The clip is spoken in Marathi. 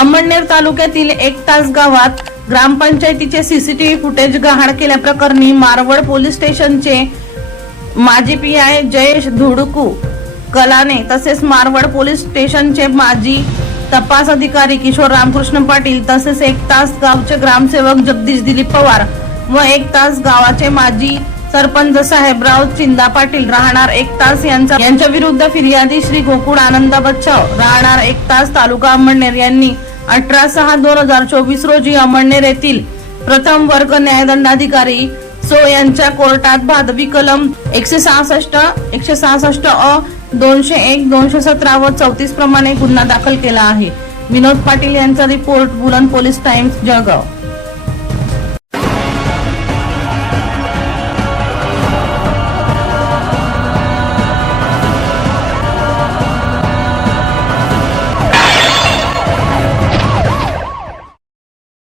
अमळनेर तालुक्यातील एक तास गावात ग्रामपंचायतीचे सीसीटीव्ही फुटेज गहाण केल्याप्रकरणी मारवड पोलीस स्टेशनचे माजी पी आय जयेश धुडकू कलाने तसेच मारवड पोलीस स्टेशनचे माजी तपास अधिकारी किशोर रामकृष्ण पाटील तसेच एक तास गावचे ग्रामसेवक जगदीश दिलीप पवार व एक तास गावाचे माजी सरपंच साहेबराव चिंदा पाटील राहणार एक तास यांचा यांच्या विरुद्ध फिर्यादी श्री गोकुळ आनंद बच्चाव राहणार एक तास तालुका अंमळनेर यांनी अठरा सहा दोन हजार चोवीस रोजी अमळनेर येथील प्रथम वर्ग न्यायदंडाधिकारी सो यांच्या कोर्टात भादवी कलम एकशे सहासष्ट एकशे सहासष्ट अ दोनशे एक दोनशे सतरा व चौतीस प्रमाणे गुन्हा दाखल केला आहे. विनोद पाटील यांचा रिपोर्ट बुलंद पोलीस टाइम्स जळगाव.